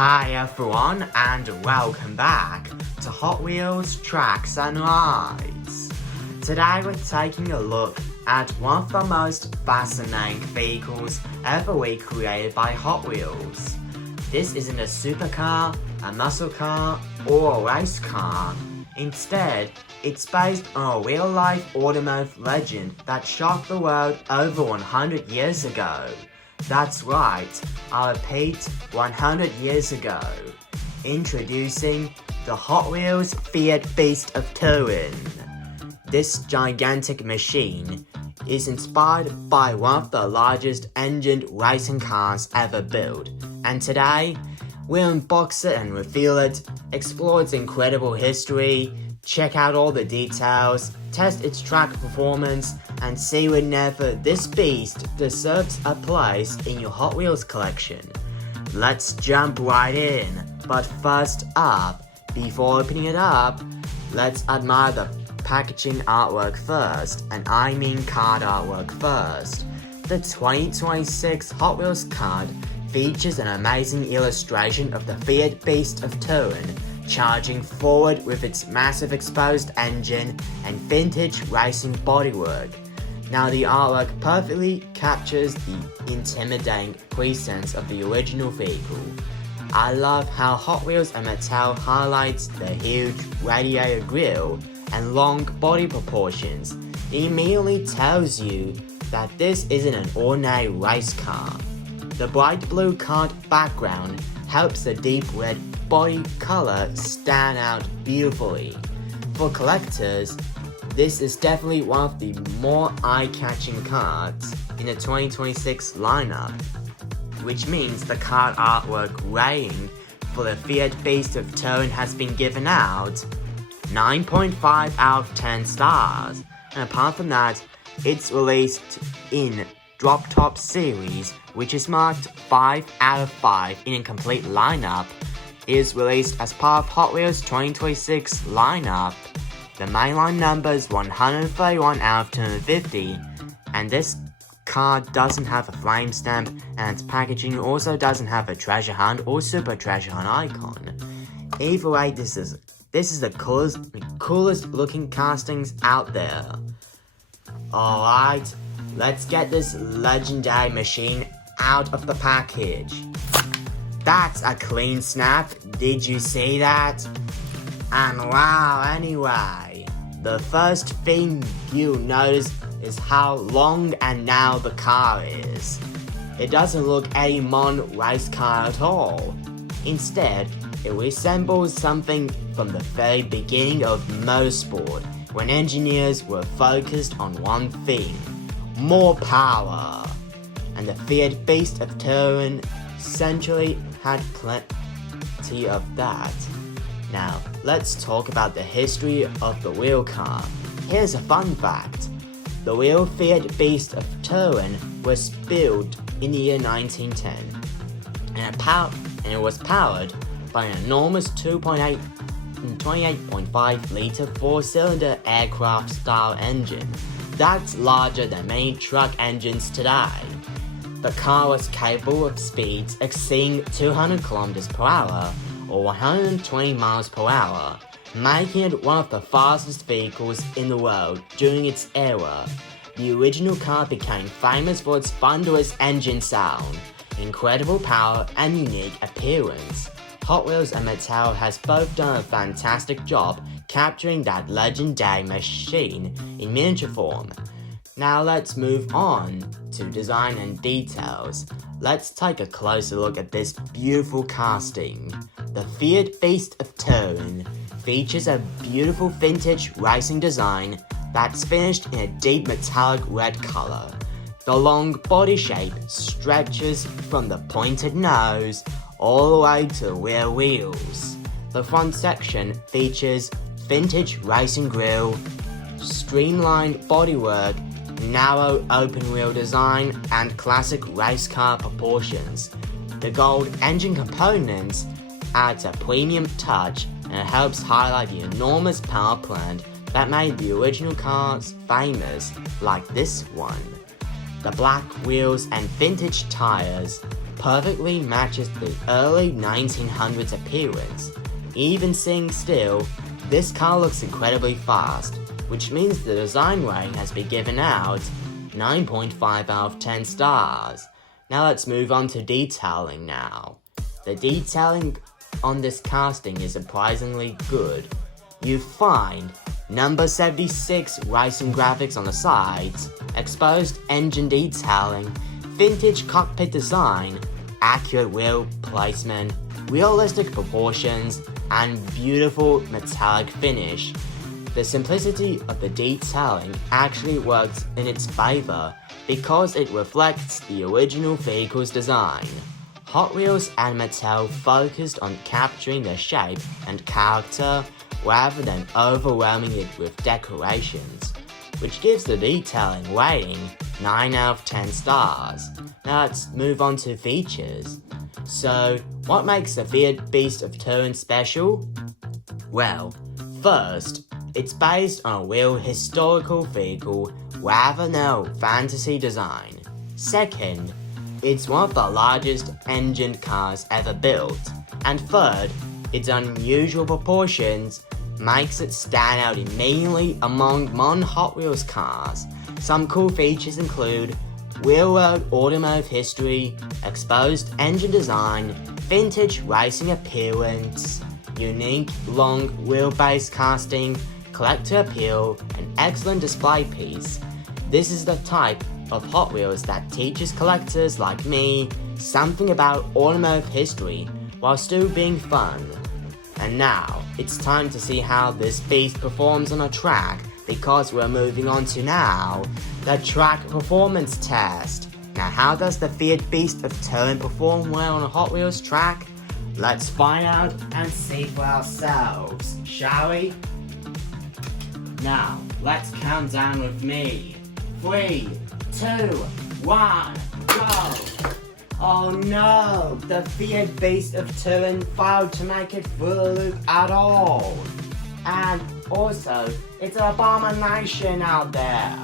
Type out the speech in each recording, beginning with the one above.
Hi everyone and welcome back to Hot Wheels Tracks and Rides. Today we're taking a look at one of the most fascinating vehicles ever recreated by Hot Wheels. This isn't a supercar, a muscle car, or a race car. Instead, it's based on a real-life automotive legend that shocked the world over 100 years ago. That's right, I repeat, 100 years ago. Introducing the Hot Wheels Fiat Beast of Turin. This gigantic machine is inspired by one of the largest engined racing cars ever built, and today we'll unbox it and reveal it, explore its incredible history, check out all the details, test its track performance, and see whenever this beast deserves a place in your Hot Wheels collection. Let's jump right in, but first up, before opening it up, let's admire the packaging artwork first, and I mean card artwork first. The 2026 Hot Wheels card features an amazing illustration of the Fiat Beast of Turin, charging forward with its massive exposed engine and vintage racing bodywork. Now the artwork perfectly captures the intimidating presence of the original vehicle. I love how Hot Wheels and Mattel highlights the huge radiator grille and long body proportions. It immediately tells you that this isn't an ordinary race car. The bright blue card background helps the deep red body color stand out beautifully. For collectors, this is definitely one of the more eye-catching cards in the 2026 lineup, which means the card artwork rating for the Fiat Beast of Turin has been given out 9.5 out of 10 stars, and apart from that, it's released in Drop Top series, which is marked 5 out of 5 in a complete lineup. It is released as part of Hot Wheels 2026 lineup. The mainline number is 131 out of 250, and this card doesn't have a flame stamp, and its packaging also doesn't have a treasure hunt or super treasure hunt icon. Either way, this is the coolest looking castings out there. Alright, let's get this legendary machine out of the package. That's a clean snap, did you see that? And wow, anyway, the first thing you'll notice is how long and narrow the car is. It doesn't look any modern race car at all. Instead, it resembles something from the very beginning of motorsport, when engineers were focused on one thing: more power. And the Fiat Beast of Turin essentially had plenty of that. Now, let's talk about the history of the wheel car. Here's a fun fact. The real Fiat Beast of Turin was built in the year 1910, and it was powered by an enormous 2.8 and 28.5 litre 4-cylinder aircraft-style engine that's larger than many truck engines today. The car was capable of speeds exceeding 200 km per hour or 120 miles per hour, making it one of the fastest vehicles in the world during its era. The original car became famous for its thunderous engine sound, incredible power, and unique appearance. Hot Wheels and Mattel has both done a fantastic job capturing that legendary machine in miniature form. Now let's move on to design and details. Let's take a closer look at this beautiful casting. The Fiat Beast of Turin features a beautiful vintage racing design that's finished in a deep metallic red color. The long body shape stretches from the pointed nose all the way to the rear wheels. The front section features vintage racing grille, streamlined bodywork, narrow open wheel design, and classic race car proportions. The gold engine components adds a premium touch and it helps highlight the enormous power plant that made the original cars famous, like this one. The black wheels and vintage tires perfectly matches the early 1900s appearance. Even sitting still, this car looks incredibly fast, which means the design rating has been given out 9.5 out of 10 stars. Now let's move on to detailing now. The detailing on this casting is surprisingly good. You find number 76 racing graphics on the sides, exposed engine detailing, vintage cockpit design, accurate wheel placement, realistic proportions, and beautiful metallic finish. The simplicity of the detailing actually works in its favor because it reflects the original vehicle's design. Hot Wheels and Mattel focused on capturing the shape and character rather than overwhelming it with decorations, which gives the detailing rating 9 out of 10 stars. Now let's move on to features. So, what makes the Fiat Beast of Turin special? Well, first, it's based on a real historical vehicle rather than a fantasy design. Second, it's one of the largest engined cars ever built. And third, its unusual proportions makes it stand out immediately among modern Hot Wheels cars. Some cool features include real-world automotive history, exposed engine design, vintage racing appearance, unique long wheelbase casting, collector appeal, and excellent display piece. This is the type of Hot Wheels that teaches collectors like me something about automotive history while still being fun. And now, it's time to see how this beast performs on a track, because we're moving on to now, the track performance test. Now how does the Fiat Beast of Turin perform well on a Hot Wheels track? Let's find out and see for ourselves, shall we? Now, let's count down with me. 3, 2, 1, go! Oh no, the Fiat Beast of Turin failed to make it through the loop at all. And also, it's an abomination out there.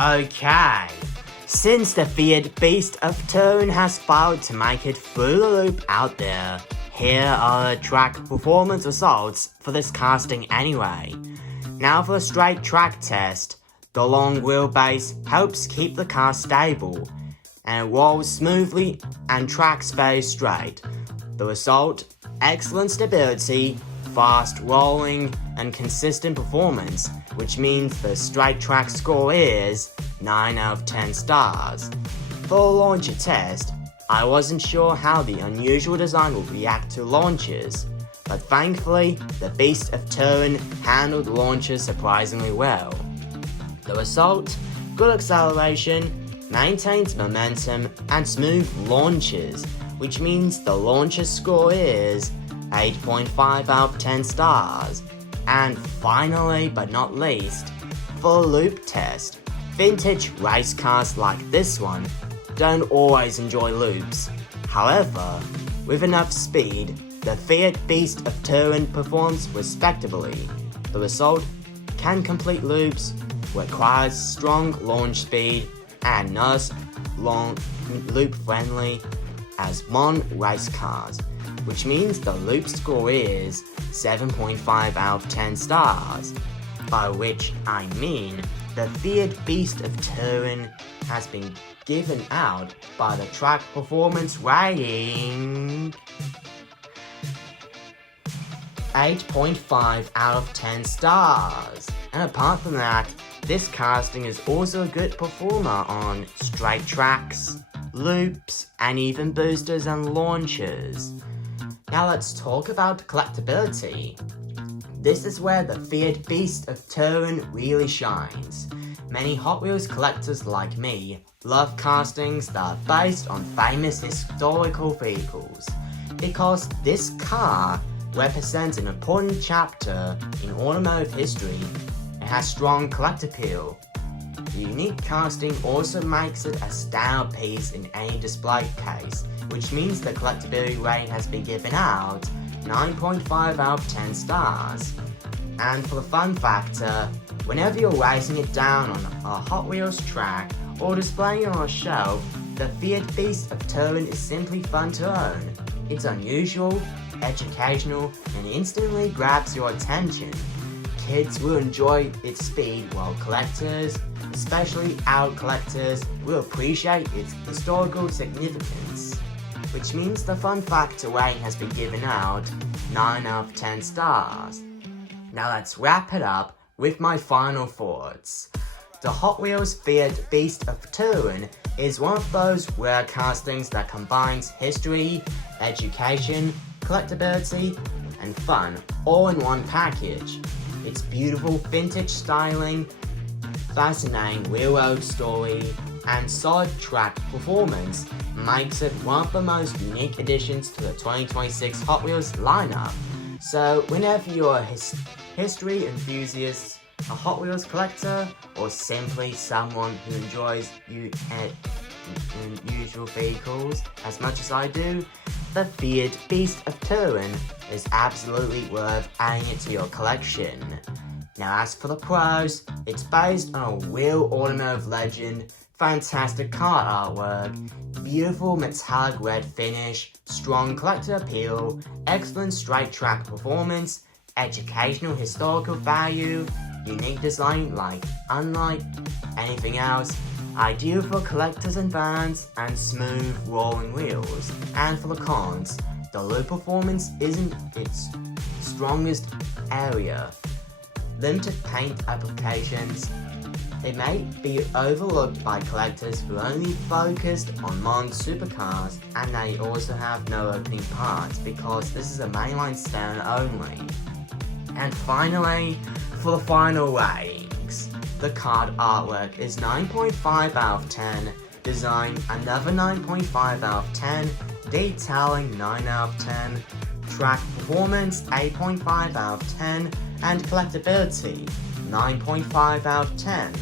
Okay, since the Fiat Beast of Turin has failed to make it through the loop out there, here are the track performance results for this casting anyway. Now for the straight track test, the long wheelbase helps keep the car stable, and it rolls smoothly and tracks very straight. The result, excellent stability, fast rolling, and consistent performance, which means the straight track score is 9 out of 10 stars. For the launcher test, I wasn't sure how the unusual design would react to launches, but thankfully, the Beast of Turin handled launches surprisingly well. The result, good acceleration, maintains momentum, and smooth launches, which means the launcher score is 8.5 out of 10 stars. And finally, but not least, for the loop test, vintage race cars like this one don't always enjoy loops. However, with enough speed, the Fiat Beast of Turin performs respectably. The result, can complete loops, requires strong launch speed, and not as long loop friendly as modern race cars, which means the loop score is 7.5 out of 10 stars, by which I mean the Fiat Beast of Turin has been given out by the track performance rating 8.5 out of 10 stars. And apart from that, this casting is also a good performer on straight tracks, loops, and even boosters and launches. Now let's talk about collectability. This is where the Fiat Beast of Turin really shines. Many Hot Wheels collectors like me love castings that are based on famous historical vehicles, because this car represents an important chapter in automotive history and has strong collect appeal. The unique casting also makes it a standout piece in any display case, which means the collectability rating has been given out 9.5 out of 10 stars. And for the fun factor, whenever you're racing it down on a Hot Wheels track or displaying it on a shelf, the Fiat Beast of Turin is simply fun to own. It's unusual, educational, and instantly grabs your attention. Kids will enjoy its speed, while collectors, especially adult collectors, will appreciate its historical significance. Which means the fun factor rating has been given out 9 out of 10 stars. Now let's wrap it up with my final thoughts. The Hot Wheels Fiat Beast of Turin is one of those rare castings that combines history, education, collectability, and fun all in one package. Its beautiful vintage styling, fascinating real-world story, and solid track performance makes it one of the most unique additions to the 2026 Hot Wheels lineup. So whenever you're a history enthusiast, a Hot Wheels collector, or simply someone who enjoys unusual vehicles as much as I do, the Fiat Beast of Turin is absolutely worth adding it to your collection. Now as for the pros, it's based on a real automotive legend, fantastic car artwork, beautiful metallic red finish, strong collector appeal, excellent straight track performance, educational historical value, unique design unlike anything else, ideal for collectors and fans, and smooth rolling wheels. And for the cons, the loop performance isn't its strongest area. Limited paint applications. It may be overlooked by collectors who only focused on modern supercars, and they also have no opening parts because this is a mainline stand only. And finally, for the final ratings, the card artwork is 9.5 out of 10, design another 9.5 out of 10, detailing 9 out of 10, track performance 8.5 out of 10, and collectability 9.5 out of 10,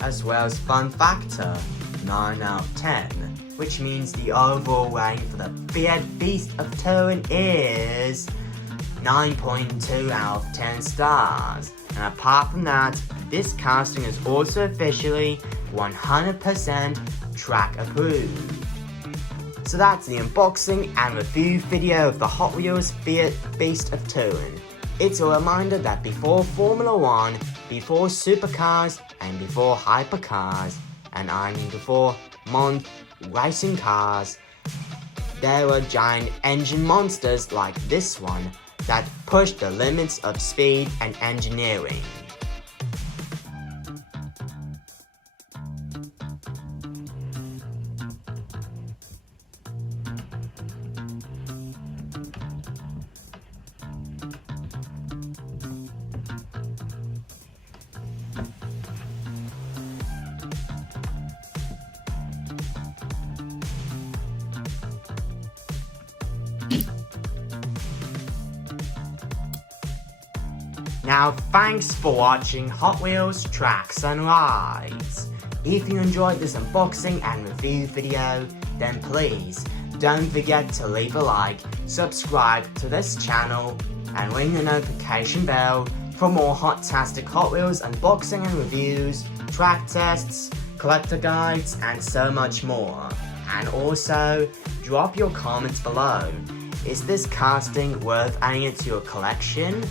as well as fun factor 9 out of 10, which means the overall rating for the Fiat Beast of Turin is 9.2 out of 10 stars. And apart from that, this casting is also officially 100% track approved. So that's the unboxing and review video of the Hot Wheels Fiat Beast of Turin. It's a reminder that before Formula 1, before supercars, and before hypercars, and I mean before modern racing cars, there were giant engine monsters like this one that pushed the limits of speed and engineering. Now thanks for watching Hot Wheels Tracks and Rides. If you enjoyed this unboxing and review video, then please don't forget to leave a like, subscribe to this channel, and ring the notification bell for more hot-tastic Hot Wheels unboxing and reviews, track tests, collector guides, and so much more. And also, drop your comments below. Is this casting worth adding it to your collection?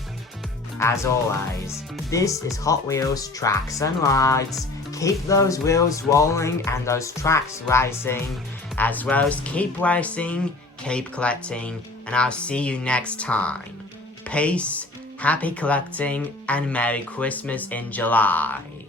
As always, this is Hot Wheels Tracks and Rides. Keep those wheels rolling and those tracks racing, as well as keep racing, keep collecting, and I'll see you next time. Peace, happy collecting, and Merry Christmas in July.